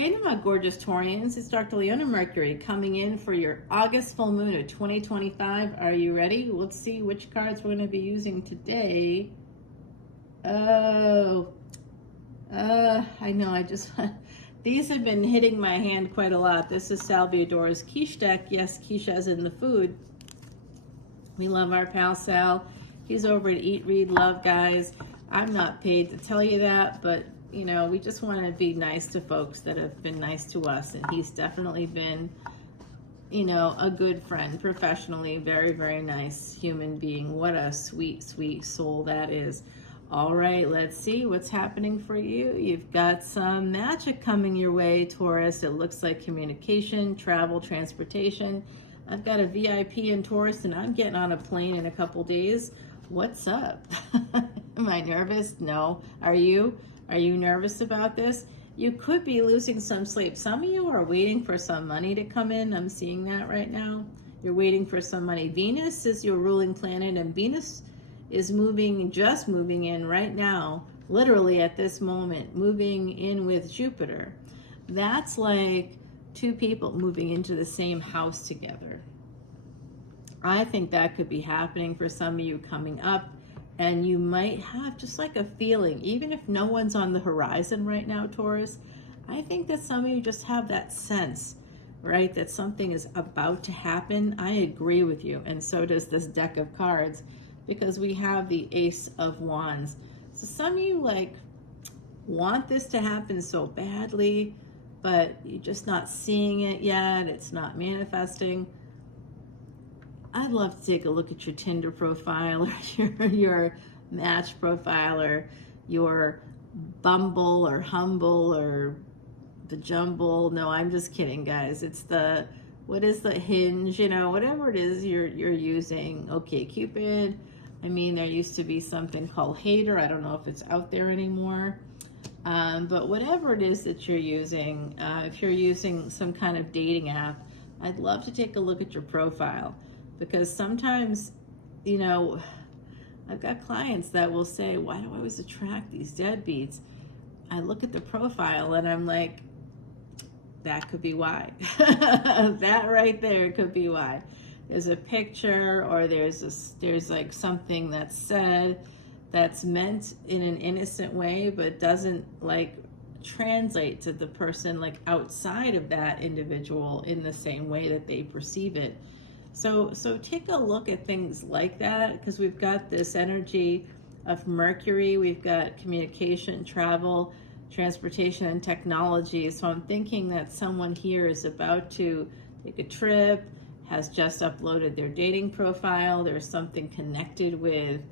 Hey my gorgeous Taurians, it's Dr. Leona Mercury coming in for your August full moon of 2025. Are you ready? Let's see which cards we're going to be using today. I know, these have been hitting my hand quite a lot. This is Salvador's quiche deck. Yes, quiche as in the food. We love our pal Sal. He's over at Eat, Read, Love, guys. I'm not paid to tell you that, but you know, we just want to be nice to folks that have been nice to us, and he's definitely been, you know, a good friend professionally. Very, very nice human being. What a sweet, sweet soul that is. All right, let's see what's happening for you. You've got some magic coming your way, Taurus. It looks like communication, travel, transportation. I've got a VIP in Taurus, and I'm getting on a plane in a couple days. What's up? Am I nervous? No. Are you? Are you nervous about this? You could be losing some sleep. Some of you are waiting for some money to come in. I'm seeing that right now. You're waiting for some money. Venus is your ruling planet, and Venus is just moving in right now, literally at this moment, moving in with Jupiter. That's like two people moving into the same house together. I think that could be happening for some of you coming up. And you might have just like a feeling, even if no one's on the horizon right now, Taurus, I think that some of you just have that sense, right, that something is about to happen. I agree with you, and so does this deck of cards, because we have the Ace of Wands. So some of you like want this to happen so badly, but you're just not seeing it yet. It's not manifesting. I'd love to take a look at your Tinder profile, or your Match profile, or your Bumble or Humble or the Jumble. No, I'm just kidding, guys. It's the, what is the Hinge, you know, whatever it is you're using. Okay, Cupid. I mean, there used to be something called Hater. I don't know if it's out there anymore. But whatever it is that you're using, if you're using some kind of dating app, I'd love to take a look at your profile. Because sometimes, you know, I've got clients that will say, why do I always attract these deadbeats? I look at the profile and I'm like, that could be why. That right there could be why. There's a picture, or there's like something that's said that's meant in an innocent way, but doesn't like translate to the person like outside of that individual in the same way that they perceive it. So take a look at things like that, because we've got this energy of Mercury, we've got communication, travel, transportation, and technology. So I'm thinking that someone here is about to take a trip, has just uploaded their dating profile. There's something connected with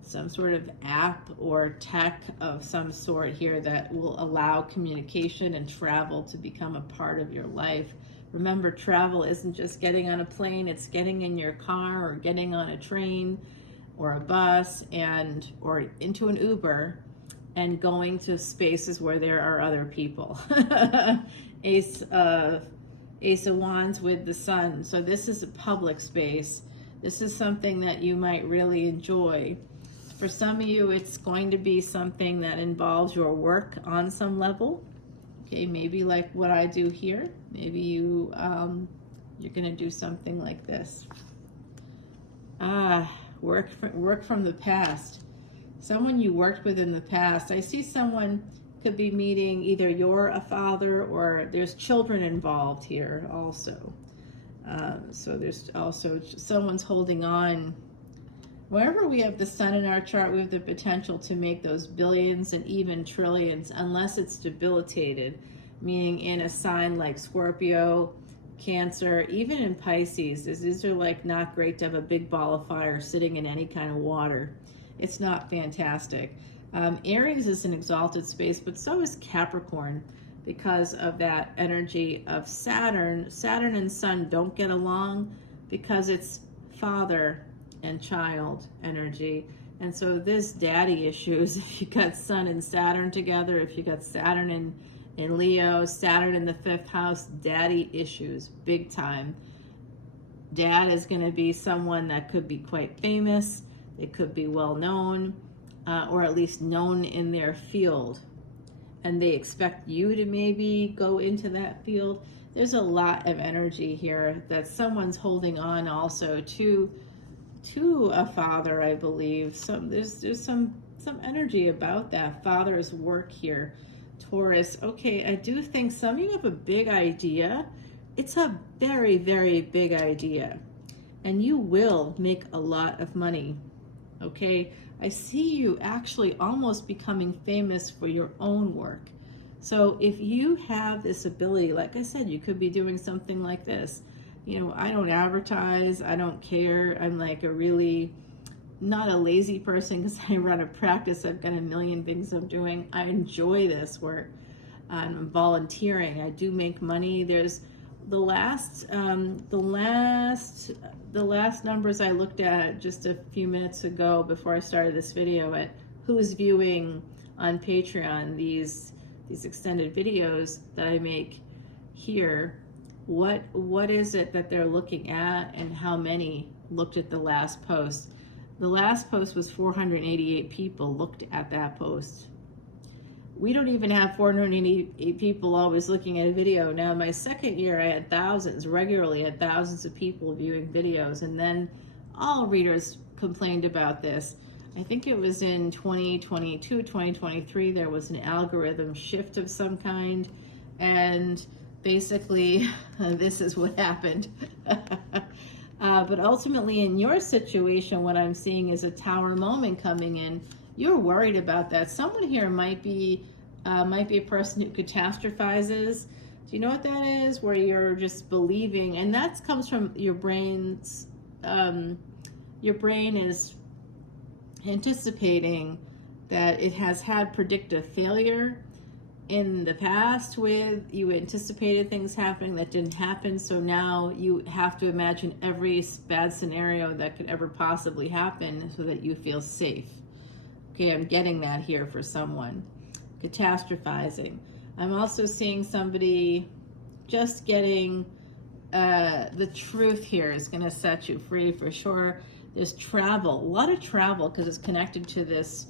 some sort of app or tech of some sort here that will allow communication and travel to become a part of your life. Remember, travel isn't just getting on a plane, it's getting in your car or getting on a train or a bus or into an Uber and going to spaces where there are other people. Ace of Wands with the Sun. So this is a public space. This is something that you might really enjoy. For some of you, it's going to be something that involves your work on some level. Okay, maybe like what I do here. Maybe you're gonna do something like this. Work from the past. Someone you worked with in the past. I see someone could be meeting, either you're a father or there's children involved here also. So there's also someone's holding on. Wherever we have the sun in our chart, we have the potential to make those billions and even trillions, unless it's debilitated, meaning in a sign like Scorpio, Cancer, even in Pisces. These are like not great to have a big ball of fire sitting in any kind of water. It's not fantastic. Aries is an exalted space, but so is Capricorn, because of that energy of Saturn. Saturn and Sun don't get along because it's father and child energy. And so this daddy issues, if you got Sun and Saturn together, if you got Saturn in Leo, Saturn in the 5th house, daddy issues, big time. Dad is going to be someone that could be quite famous. It could be well known, or at least known in their field. and they expect you to maybe go into that field. There's a lot of energy here that someone's holding on also to a father, I believe. There's some energy about that father's work here. Taurus, okay, I do think some of you have a big idea. It's a very, very big idea, and you will make a lot of money, okay? I see you actually almost becoming famous for your own work. So if you have this ability, like I said, you could be doing something like this. You know, I don't advertise, I don't care. I'm like a really, not a lazy person because I run a practice. I've got a million things I'm doing. I enjoy this work. I'm volunteering. I do make money. There's the last numbers I looked at just a few minutes ago before I started this video at who's viewing on Patreon these extended videos that I make here. What is it that they're looking at, and how many looked at the last post? The last post was 488 people looked at that post. We don't even have 488 people always looking at a video. Now, my second year, I had regularly had thousands of people viewing videos, and then all readers complained about this. I think it was in 2022, 2023, there was an algorithm shift of some kind, and basically, this is what happened. But ultimately, in your situation, what I'm seeing is a tower moment coming in. You're worried about that. Someone here might be a person who catastrophizes. Do you know what that is? Where you're just believing, and that comes from your brain's. Your brain is anticipating that it has had predictive failure in the past with you anticipated things happening that didn't happen, so now you have to imagine every bad scenario that could ever possibly happen so that you feel safe. Okay, I'm getting that here for someone. Catastrophizing. I'm also seeing somebody just getting the truth here is going to set you free for sure. There's travel, a lot of travel, because it's connected to this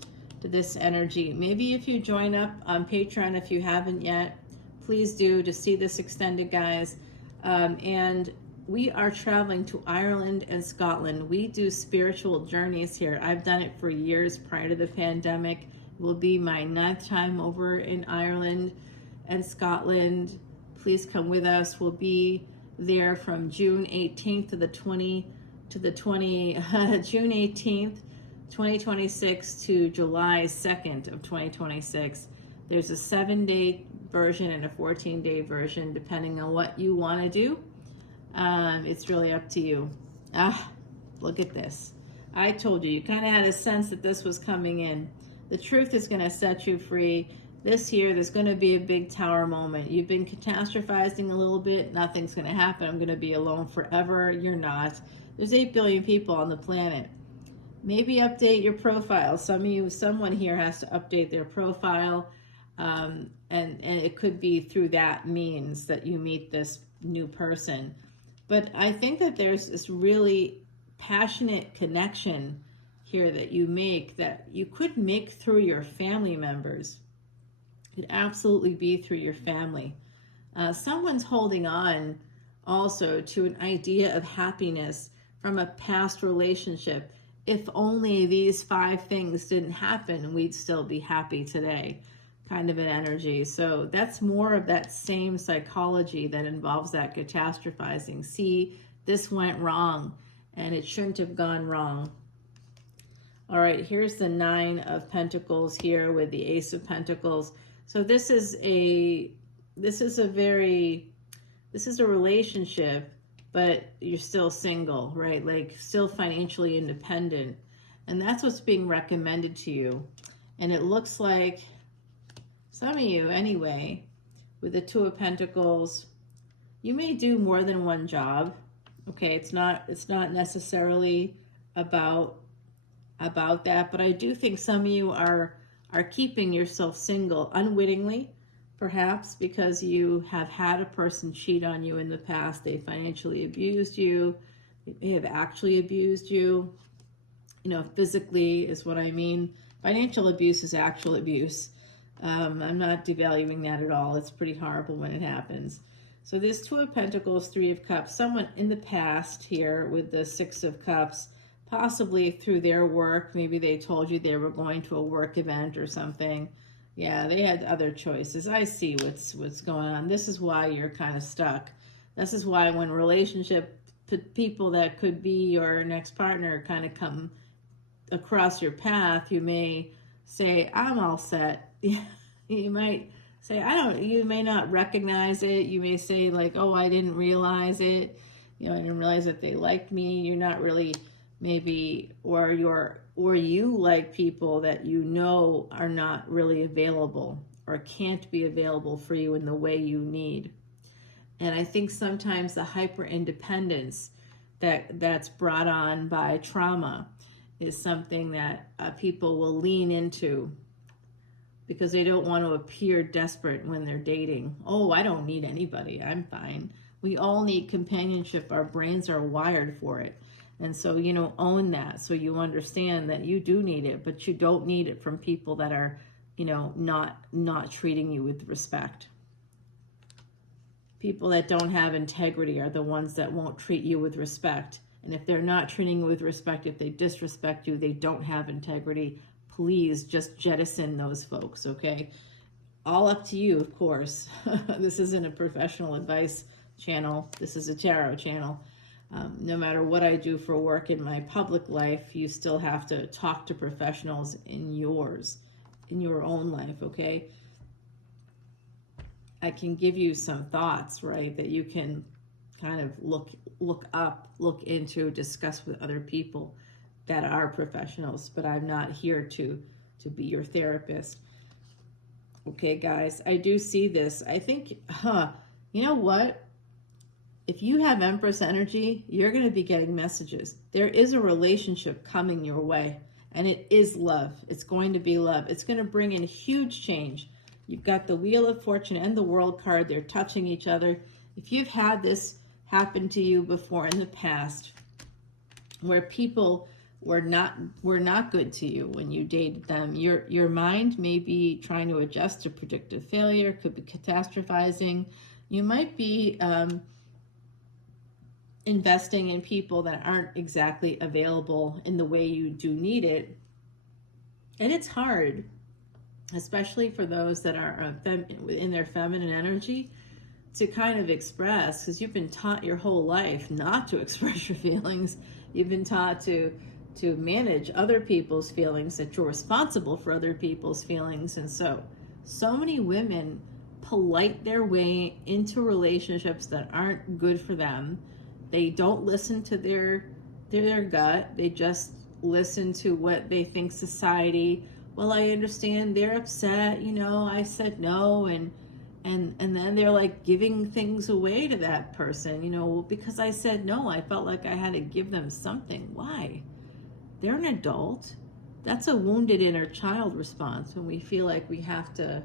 energy. Maybe if you join up on Patreon, if you haven't yet, please do, to see this extended, guys. And we are traveling to Ireland and Scotland. We do spiritual journeys here. I've done it for years prior to the pandemic. It will be my 9th time over in Ireland and Scotland. Please come with us. We'll be there from June 18th to the 20 June 18th, 2026 to July 2nd of 2026. There's a 7-day version and a 14-day version, depending on what you want to do. It's really up to you. Look at this. I told you, you kind of had a sense that this was coming in. The truth is going to set you free. This year, there's going to be a big tower moment. You've been catastrophizing a little bit. Nothing's going to happen. I'm going to be alone forever. You're not. There's 8 billion people on the planet. Maybe update your profile. Someone here has to update their profile. And it could be through that means that you meet this new person. But I think that there's this really passionate connection here that you make, that you could make through your family members. It could absolutely be through your family. Someone's holding on also to an idea of happiness from a past relationship. If only these 5 things didn't happen, we'd still be happy today, kind of an energy. So that's more of that same psychology that involves that catastrophizing. See, this went wrong, and it shouldn't have gone wrong. All right, here's the 9 of Pentacles here with the Ace of Pentacles. So this is a relationship, but you're still single, right? Like still financially independent. And that's what's being recommended to you. And it looks like some of you anyway, with the 2 of Pentacles, you may do more than one job. Okay, it's not necessarily about that, but I do think some of you are keeping yourself single unwittingly, perhaps because you have had a person cheat on you in the past. They financially abused you. They have actually abused you. You know, physically is what I mean. Financial abuse is actual abuse. I'm not devaluing that at all. It's pretty horrible when it happens. So this Two of Pentacles, Three of Cups, someone in the past here with the Six of Cups, possibly through their work, maybe they told you they were going to a work event or something. Yeah, they had other choices. I see what's going on. This is why you're kind of stuck. This is why when relationship people that could be your next partner kind of come across your path, you may say, I'm all set. You might say, you may not recognize it. You may say like, oh, I didn't realize it. I didn't realize that they liked me. You're not really maybe, or you like people that are not really available or can't be available for you in the way you need. And I think sometimes the hyper independence that's brought on by trauma is something that people will lean into because they don't want to appear desperate when they're dating. Oh, I don't need anybody. I'm fine. We all need companionship. Our brains are wired for it. And so, own that. So you understand that you do need it, but you don't need it from people that are, not treating you with respect. People that don't have integrity are the ones that won't treat you with respect. And if they're not treating you with respect, if they disrespect you, they don't have integrity. Please just jettison those folks, okay? All up to you, of course. This isn't a professional advice channel. This is a tarot channel. No matter what I do for work in my public life, you still have to talk to professionals in your own life, okay? I can give you some thoughts, right, that you can kind of look up, look into, discuss with other people that are professionals, but I'm not here to be your therapist. Okay, guys, I do see this. I think, you know what? If you have Empress energy, you're going to be getting messages. There is a relationship coming your way, and it is love. It's going to be love. It's going to bring in huge change. You've got the Wheel of Fortune and the World card. They're touching each other. If you've had this happen to you before in the past, where people were not good to you when you dated them, your mind may be trying to adjust to predictive failure, could be catastrophizing. You might be investing in people that aren't exactly available in the way you do need it. And it's hard, especially for those that are in their feminine energy, to kind of express, because you've been taught your whole life not to express your feelings. You've been taught to manage other people's feelings, that you're responsible for other people's feelings. And so many women polite their way into relationships that aren't good for them. They don't listen to their gut. They just listen to what they think society, well, I understand they're upset, I said no, and then they're like giving things away to that person, because I said no, I felt like I had to give them something. Why? They're an adult. That's a wounded inner child response when we feel like we have to,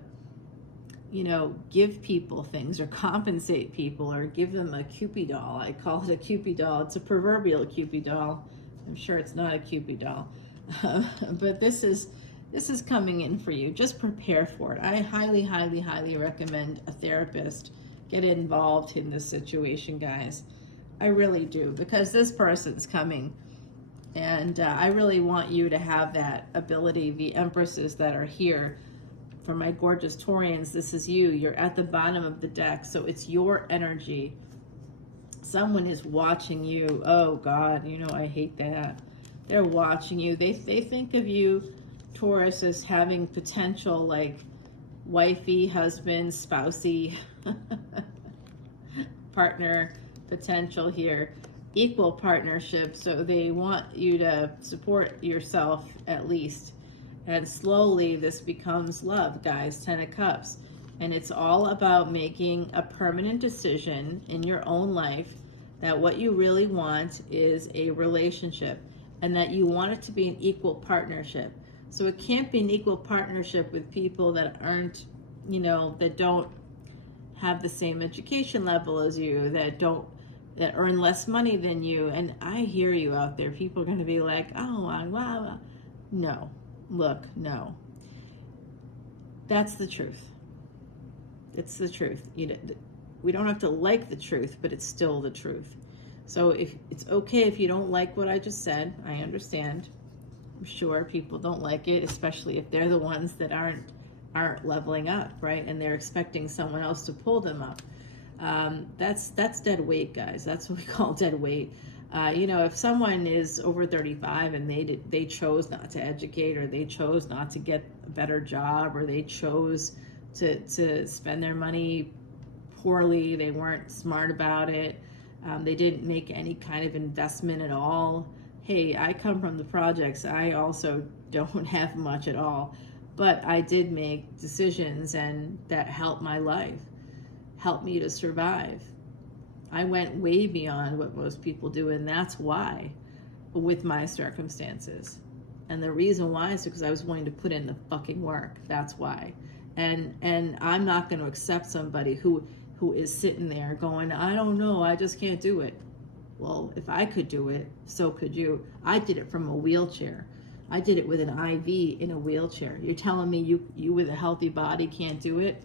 give people things or compensate people or give them a Cupid doll. I call it a Cupid doll. It's a proverbial Cupid doll. I'm sure it's not a Cupid doll. But this is coming in for you. Just prepare for it. I highly, highly, highly recommend a therapist get involved in this situation, guys. I really do, because this person's coming. And I really want you to have that ability. The empresses that are here, for my gorgeous Taurians, this is you. You're at the bottom of the deck, so it's your energy. Someone is watching you. Oh, God, I hate that. They're watching you. They think of you, Taurus, as having potential, like wifey, husband, spousey, partner potential here. Equal partnership, so they want you to support yourself at least. And slowly this becomes love, guys. 10 of Cups. And it's all about making a permanent decision in your own life that what you really want is a relationship, and that you want it to be an equal partnership. So it can't be an equal partnership with people that aren't, that don't have the same education level as you, that earn less money than you. And I hear you out there. People are going to be like, oh, wow. No, look, no. That's the truth. It's the truth. We don't have to like the truth, but it's still the truth. So if it's okay if you don't like what I just said, I understand. I'm sure people don't like it, especially if they're the ones that aren't leveling up, right? And they're expecting someone else to pull them up. That's dead weight, guys. That's what we call dead weight. If someone is over 35 and they chose not to educate, or they chose not to get a better job, or they chose to spend their money poorly, they weren't smart about it, they didn't make any kind of investment at all. Hey, I come from the projects. I also don't have much at all, but I did make decisions, and that helped my life, helped me to survive. I went way beyond what most people do, and that's why, with my circumstances. And the reason why is because I was willing to put in the fucking work. That's why. And I'm not going to accept somebody who is sitting there going, I don't know, I just can't do it. Well, if I could do it, so could you. I did it from a wheelchair. I did it with an IV in a wheelchair. You're telling me you with a healthy body can't do it?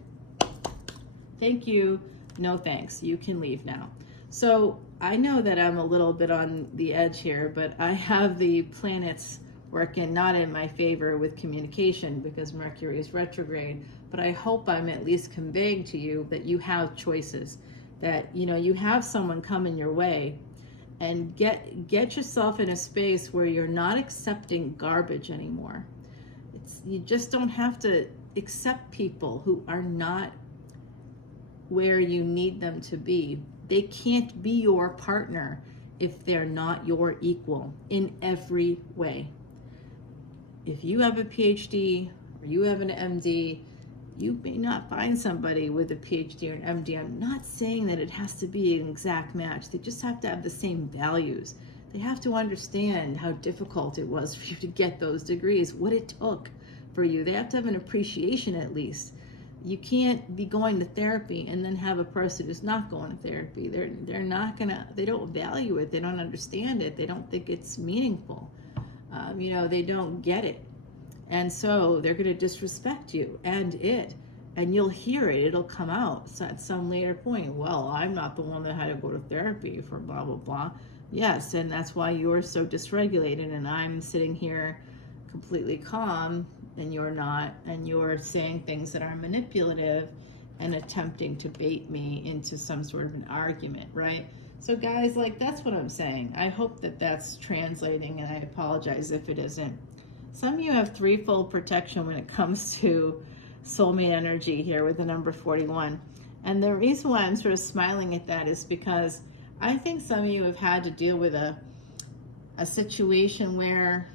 Thank you. No thanks. You can leave now. So I know that I'm a little bit on the edge here, but I have the planets working not in my favor with communication because Mercury is retrograde, but I hope I'm at least conveying to you that you have choices, that you have someone coming your way, and get yourself in a space where you're not accepting garbage anymore. You just don't have to accept people who are not where you need them to be. They can't be your partner if they're not your equal in every way. If you have a PhD or you have an MD, you may not find somebody with a PhD or an MD. I'm not saying that it has to be an exact match. They just have to have the same values. They have to understand how difficult it was for you to get those degrees, what it took for you. They have to have an appreciation at least. You can't be going to therapy and then have a person who's not going to therapy. They're not gonna, they don't value it. They don't understand it. They don't think it's meaningful. They don't get it. And so they're gonna disrespect you and you'll hear it. It'll come out at some later point. Well, I'm not the one that had to go to therapy for blah, blah, blah. Yes, and that's why you're so dysregulated and I'm sitting here completely calm and you're not, and you're saying things that are manipulative and attempting to bait me into some sort of an argument, right? So guys, that's what I'm saying. I hope that that's translating, and I apologize if it isn't. Some of you have threefold protection when it comes to soulmate energy here with the number 41. And the reason why I'm sort of smiling at that is because I think some of you have had to deal with a situation where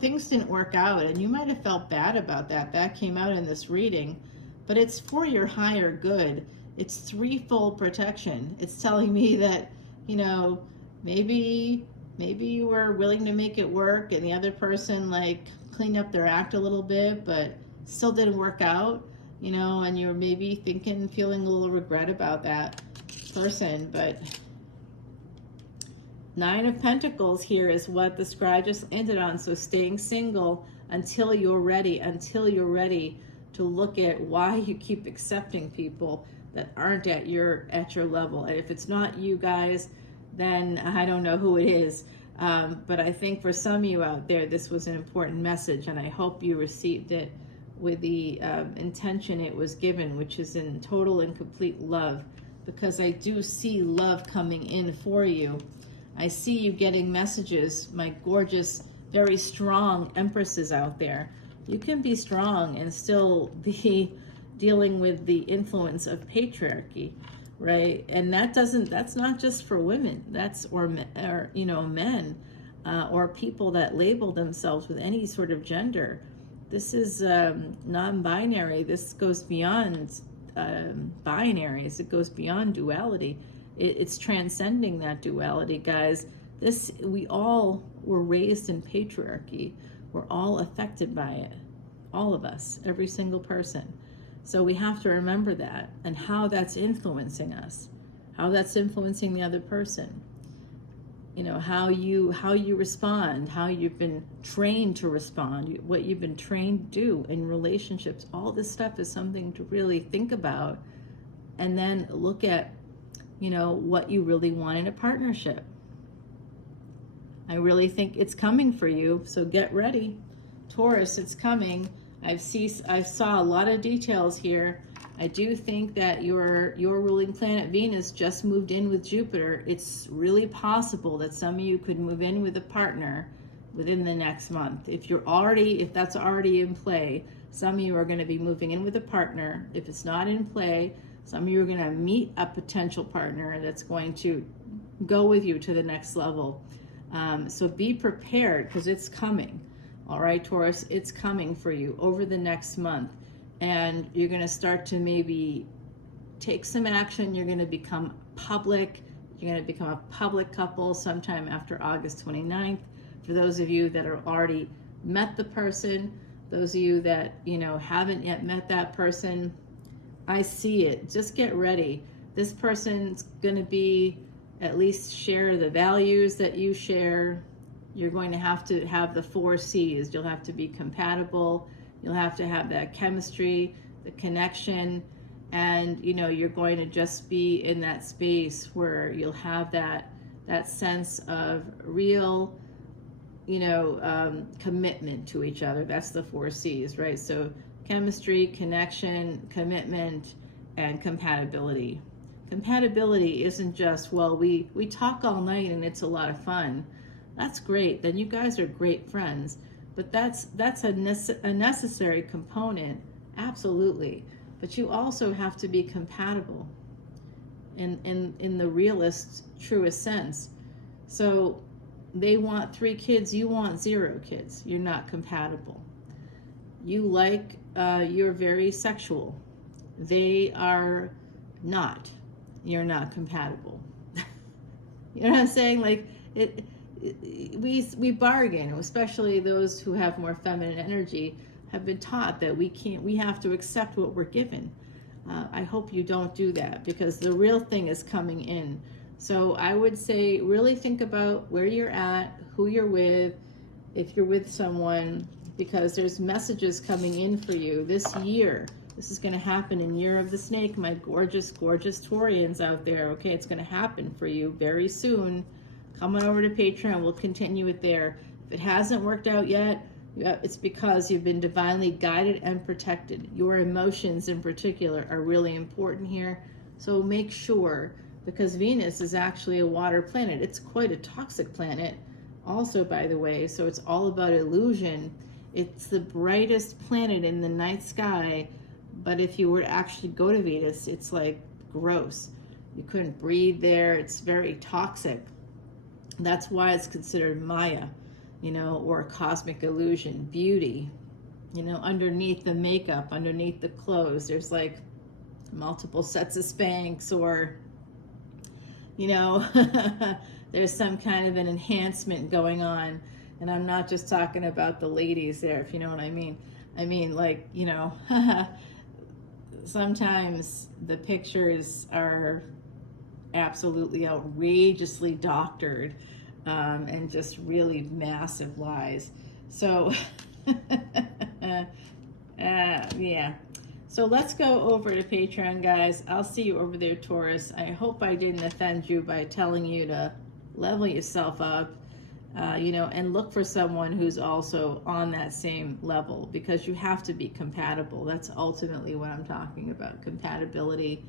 things didn't work out, and you might have felt bad about that. That came out in this reading, but it's for your higher good. It's threefold protection. It's telling me that, maybe you were willing to make it work and the other person cleaned up their act a little bit, but still didn't work out, and you're maybe feeling a little regret about that person. But 9 of Pentacles here is what the scribe just ended on. So staying single until you're ready to look at why you keep accepting people that aren't at your level. And if it's not you guys, then I don't know who it is. But I think for some of you out there, this was an important message, and I hope you received it with the intention it was given, which is in total and complete love, because I do see love coming in for you. I see you getting messages, my gorgeous, very strong empresses out there. You can be strong and still be dealing with the influence of patriarchy, right? And that's not just for women. That's men, or people that label themselves with any sort of gender. This is non-binary. This goes beyond binaries. It goes beyond duality. It's transcending that duality, guys. We all were raised in patriarchy. We're all affected by it. All of us, every single person. So we have to remember that, and how that's influencing us, how that's influencing the other person. how you respond, how you've been trained to respond, what you've been trained to do in relationships. All this stuff is something to really think about, and then look at, what you really want in a partnership. I really think it's coming for you, so get ready. Taurus, it's coming. I saw a lot of details here. I do think that your ruling planet Venus just moved in with Jupiter. It's really possible that some of you could move in with a partner within the next month. If that's already in play, some of you are going to be moving in with a partner. If it's not in play, some of you are going to meet a potential partner that's going to go with you to the next level. So be prepared, because it's coming. All right, Taurus, it's coming for you over the next month. And you're going to start to maybe take some action. You're going to become public. You're going to become a public couple sometime after August 29th. For those of you that are already met the person, those of you that, haven't yet met that person, I see it. Just get ready. This person's going to be, at least share the values that you share. You're going to have the 4 C's. You'll have to be compatible. You'll have to have that chemistry, the connection, and you're going to just be in that space where you'll have that sense of real, commitment to each other. That's the 4 C's, right? So chemistry, connection, commitment, and compatibility. Compatibility isn't just, well, we talk all night and it's a lot of fun. That's great. Then you guys are great friends. But that's a necessary component, absolutely. But you also have to be compatible in the realist, truest sense. So they want 3 kids, you want 0 kids. You're not compatible. You're very sexual. They are not. You're not compatible. You know what I'm saying? Like we bargain, especially those who have more feminine energy have been taught that we have to accept what we're given. I hope you don't do that, because the real thing is coming in. So I would say really think about where you're at, who you're with, if you're with someone, because there's messages coming in for you this year. This is going to happen in Year of the Snake, my gorgeous, gorgeous Taurians out there. Okay, it's going to happen for you very soon. Come on over to Patreon. We'll continue it there. If it hasn't worked out yet, it's because you've been divinely guided and protected. Your emotions in particular are really important here. So make sure, because Venus is actually a water planet. It's quite a toxic planet also, by the way. So it's all about illusion. It's the brightest planet in the night sky. But if you were to actually go to Venus, it's like gross. You couldn't breathe there. It's very toxic. That's why it's considered Maya, or cosmic illusion, beauty. Underneath the makeup, underneath the clothes, there's like multiple sets of Spanx, or, there's some kind of an enhancement going on. And I'm not just talking about the ladies there, if you know what I mean. I mean, like, sometimes the pictures are absolutely outrageously doctored, and just really massive lies. So yeah, so let's go over to Patreon, guys. I'll see you over there, Taurus. I hope I didn't offend you by telling you to level yourself up, and look for someone who's also on that same level, because you have to be compatible. That's ultimately what I'm talking about, compatibility.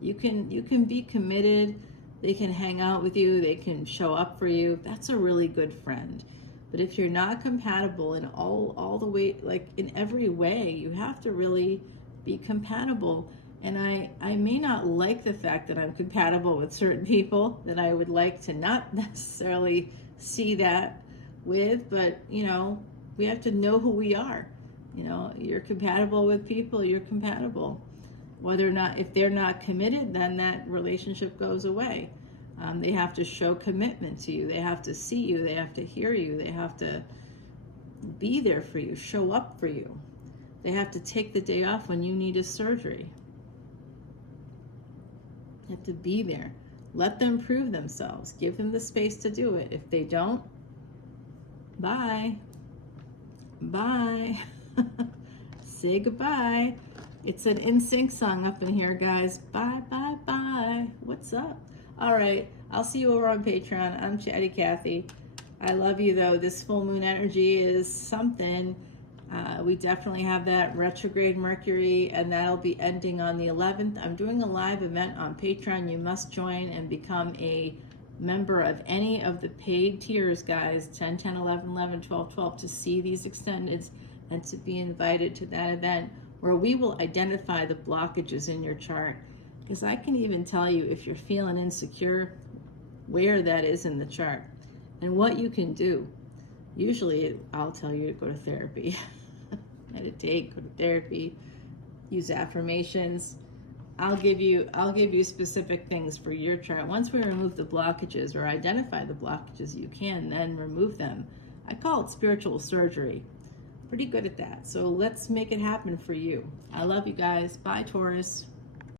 You can be committed. They can hang out with you. They can show up for you. That's a really good friend. But if you're not compatible in all the way, like in every way, you have to really be compatible. And I may not like the fact that I'm compatible with certain people that I would like to not necessarily see that with, but we have to know who we are. You're compatible with people, you're compatible. Whether or not, if they're not committed, then that relationship goes away. They have to show commitment to you. They have to see you. They have to hear you. They have to be there for you, show up for you. They have to take the day off when you need a surgery. You have to be there. Let them prove themselves. Give them the space to do it. If they don't, bye. Bye. Say goodbye. It's an NSYNC song up in here, guys. Bye, bye, bye. What's up? All right. I'll see you over on Patreon. I'm Chatty Cathy. I love you, though. This full moon energy is something. We definitely have that retrograde Mercury, and that'll be ending on the 11th. I'm doing a live event on Patreon. You must join and become a member of any of the paid tiers, guys. 10, 10, 11, 11, 12, 12, to see these extendeds and to be invited to that event where we will identify the blockages in your chart. Because I can even tell you if you're feeling insecure, where that is in the chart and what you can do. Usually I'll tell you to go to therapy. Meditate, go to therapy, use affirmations. I'll give you specific things for your chart. Once we remove the blockages or identify the blockages, you can then remove them. I call it spiritual surgery. Pretty good at that. So let's make it happen for you. I love you guys. Bye, Taurus.